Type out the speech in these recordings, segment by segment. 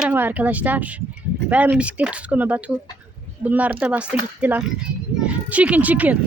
Merhaba arkadaşlar. Ben bisiklet tutkunu Batu. Bunlar da bastı gitti lan. Çıkın çıkın.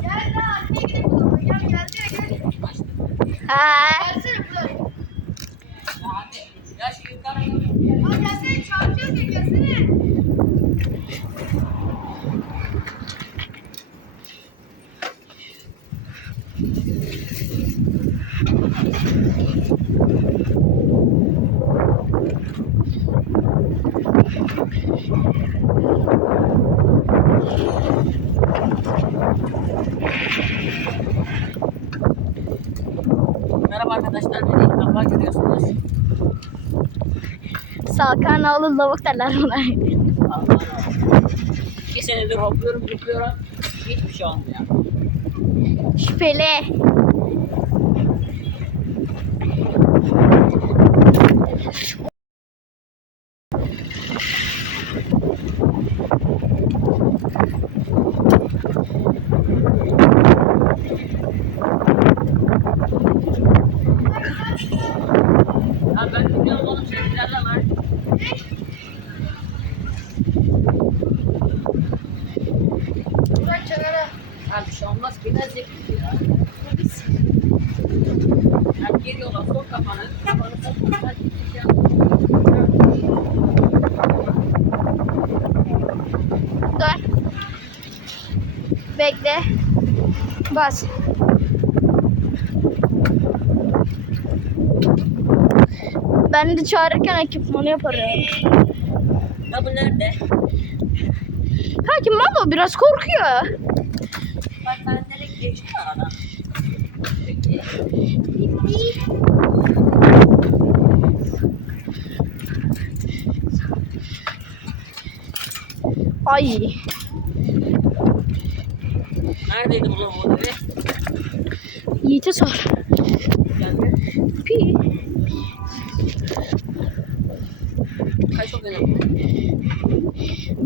Gel lan anne gidip bulalım. Gel geldi gel. Ha. Gelsene buraya. Ya şu yukarı Aa gelsene çağıracağız ya gelsene. Merhaba arkadaşlar beni ilk defa görüyorsunuz. Salkan oğlu lavuk derler buna. İki senedir hopluyorum zıplıyorum. Hiçbir şey olmuyor. Şüpheli. Ha ben biliyorum oğlum sen ilerle lan. Burak kenara. Ha bir şey olmaz ki ne zevkli ya. Şey yap. Dur. Bekle. Bas. Ben de çağırırken ekipmanı yaparım. Ya bu nerede? Kanki Malo biraz korkuyor. Bak ben nereye geçti aradan. Ay. Neredeydi bu lavabo evi? Yiğit'e sor. Gelme. Pi. Kaç o benim?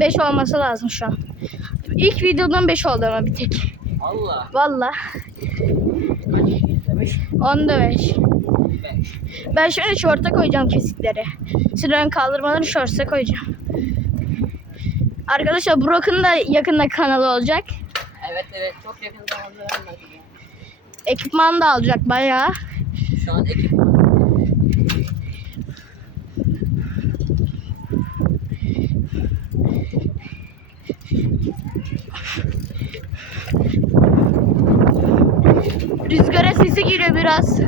5 olması lazım şu an. İlk videodan 5 oldu ama bir tek. Allah. Valla. Kaç demiş? Onda 5. Beş. Ben şimdi şorta koyacağım kesikleri. Sıranın kaldırmalarını şorta koyacağım. Arkadaşlar Brock'un da yakında kanalı olacak. Evet evet çok yakın zamanda. Ekipman da alacak bayağı. Şu an ekipman. Rüzgara sesi geliyor biraz.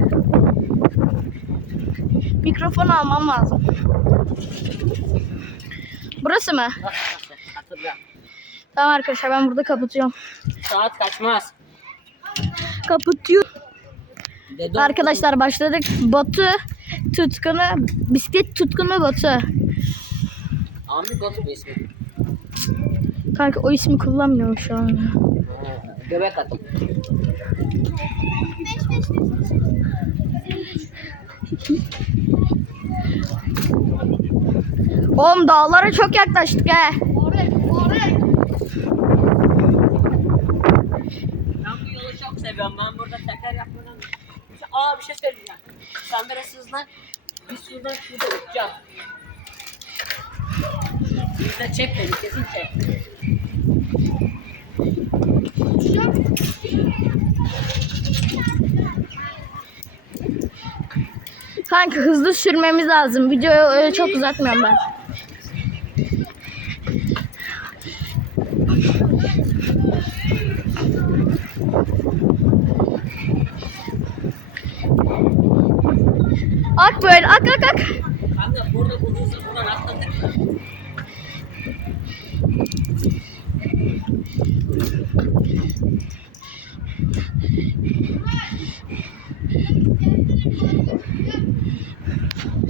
Mikrofon almam lazım. Burası mı? Hatırla. Tamam arkadaşlar ben burada kapatıyorum. Saat kaçmaz. Kapatıyorum. Dedo- Arkadaşlar başladık. Batu tutkunu, bisiklet tutkunu Batu. Ahmet Batu bir ismi. Kanka o ismi kullanmıyorum şu an. Göbek atı. Oğlum dağlara çok yaklaştık he. Oraya oraya. Ben bu yolu çok seviyorum. Ben burada teker yapmadan... Aa bir şey söyleyeceğim. Hızlan. Biz şuradan şurada uçacağız. Biz de çek beni kesin çek. Kanka hızlı sürmemiz lazım. Videoyu öyle çok uzatmıyorum ben. Ak böyle ak ak ak. Kanka burada bu hızla buradan atladık mı?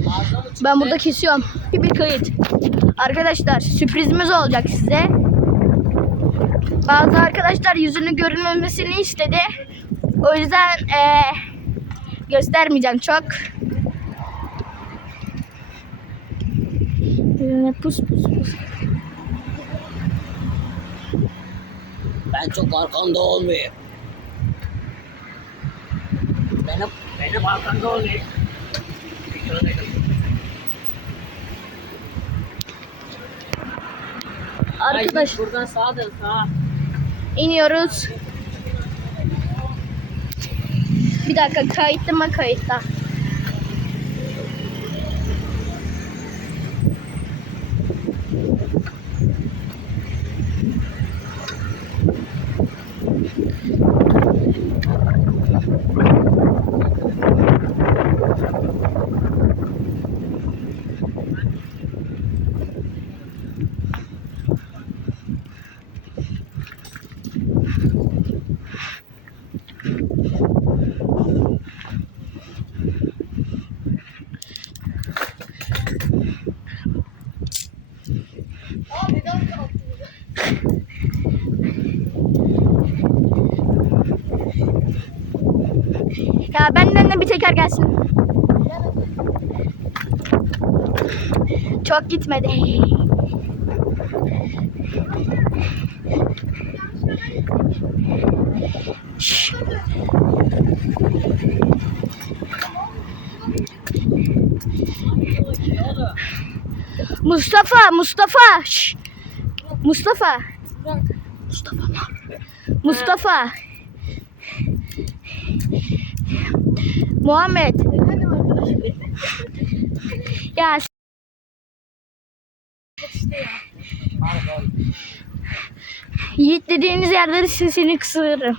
Ağzına mı çıktı? Ben burada kesiyorum. Bir, kayıt. Arkadaşlar sürprizimiz olacak size. Bazı arkadaşlar yüzünü görünmemesini istedi. O yüzden eee, göstermeyeceğim çok. Pus pus pus. Ben çok arkanda olmayayım. Benim, benim arkamda olayım. Arkadaş buradan sağa dön sağa. iniyoruz. Bir dakika kayıtta mı kayıtta? Ya benden de bir teker gelsin. Çok gitmedi. Şşş. Mustafa, Mustafa. Şşş. Mustafa. Mustafa? Mustafa. Muhammed. Ya Yiğit dediğiniz yerleri sesini kısırırım.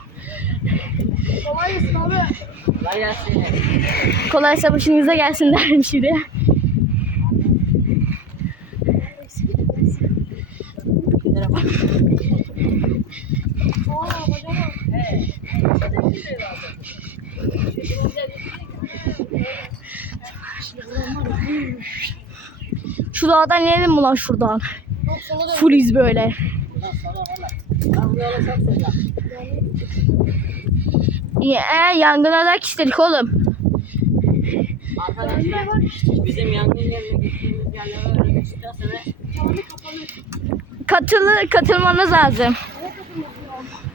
Kolay gelsin abi. Kolay gelsin. Kolaysa başınıza gelsin derim şimdi. Aa bacanak. Şu dağdan inelim mi lan şuradan? Yok sola dön. Fuliz böyle. Buradan sağa valla. Ben bu yola çok seviyorum. Ya, e, yangına da istedik oğlum. Arkadaşlar bizim yangın yerine gittiğimiz yerlere. Katılı, katılmanız lazım.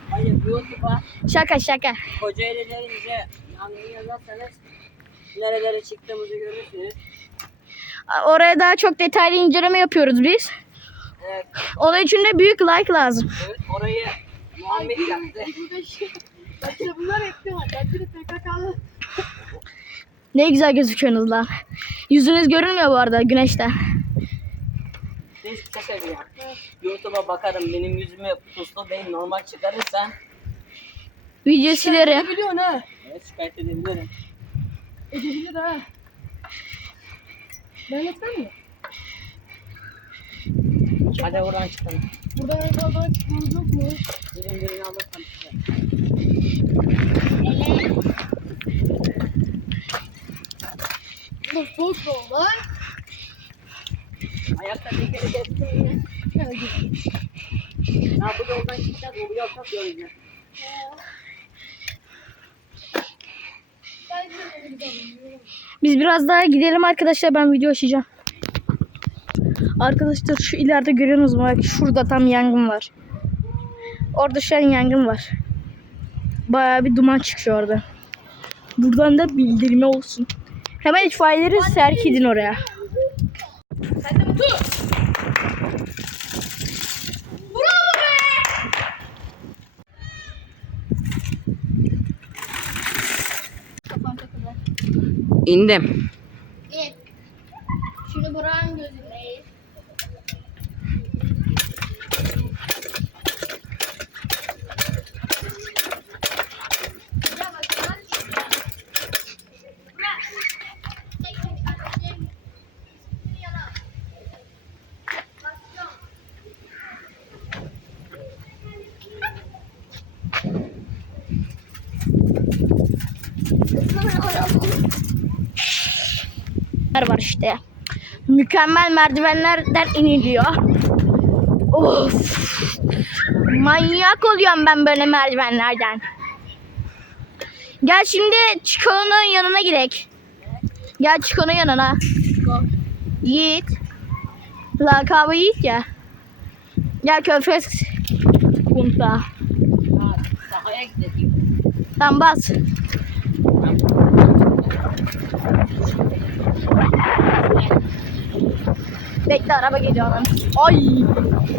Hayır YouTube'a Şaka şaka. Kocaeli deyince yangın yazarsanız nerelere çıktığımızı görürsünüz. Oraya daha çok detaylı inceleme yapıyoruz biz. Evet, Onun için de büyük like lazım. evet orayı Muhammed yaptı. Bunlar ekti var. Bence de PKK'lı. Ne güzel gözüküyorsunuz lan. Yüzünüz görünmüyor bu arada güneşten. Biz çok seviyorum. YouTube'a bakarım benim yüzümü puslu değil normal çıkarırsan Video silerim. Biliyorsun ha. evet, şikayet edebilirim. Edebilir ha. Ben etmem mi? Hadi oradan çıkalım. Buradan fazla çıkmamız yok mu? Bizim birini alırsam size. Soğuk yol lan. Ayakta bir kere kestim yine. Ya bu yoldan çıkacağız, bu yol çok yorucu. Ben de gidelim. Biz biraz daha gidelim arkadaşlar ben video açacağım. Arkadaşlar şu ileride görüyorsunuz mu? Bak şurada tam yangın var. Orada şu an yangın var. Bayağı bir duman çıkıyor orada. Buradan da bildirme olsun. Hemen itfaiyeleri serk edin oraya. Sen İndim. Evet. Şimdi Burak'ın gözündeyiz. Ya bak, ben işte- Burak. Tek tek anlatayım. Bir yana. Basıyorum. Var işte. Mükemmel merdivenlerden iniliyor. Of. Manyak oluyorum ben böyle merdivenlerden. Gel şimdi Çiko'nun yanına gidelim. Gel Çiko'nun yanına. Yiğit. Lakabı Yiğit ya. Gel Körfez Kunta. Ha, Sahaya gidelim. Tamam bas. Bekle araba geliyor lan. Ay.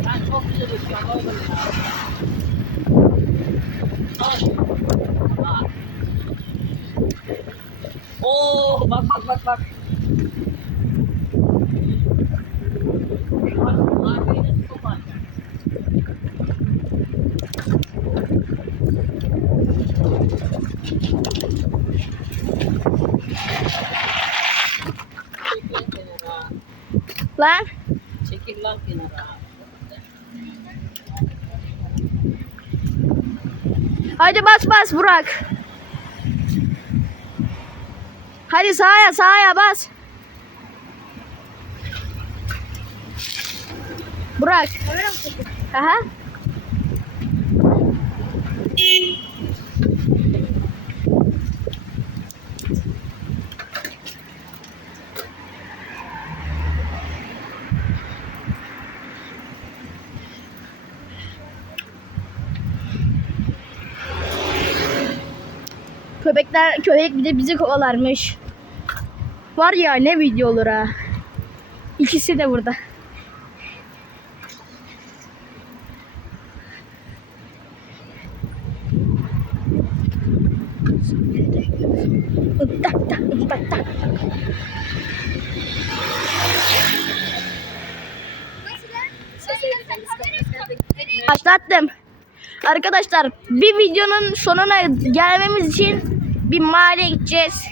Ben çok ya. Al. Bak. Oo bak bak bak. Bak, Lan. Çekil lan kenara. Hadi bas bas Burak. Hadi sağa sağa bas. Burak. Aha. Köpekler köpek bir de bizi kovalarmış. Var ya ne videoları ha. İkisi de burada. Tak tak tak tak. Başlattım. Arkadaşlar bir videonun sonuna gelmemiz için bir mahalleye gideceğiz.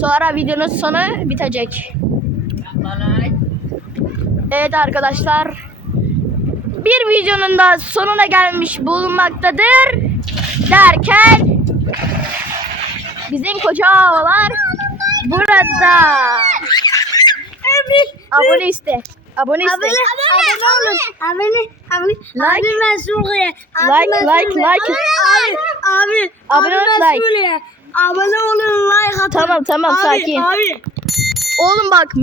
Sonra videonun sonu bitecek. Evet arkadaşlar. Bir videonun da sonuna gelmiş bulunmaktadır. Derken bizim koca havalar burada. Abone iste. Abone iste. Abone olun. Abone, abone. Like. Abi ben Suriye. Like, like, like. Abi, abi. Abone like. Abone olun, like atın. Tamam, tamam, Abi, sakin. Abi. Oğlum bak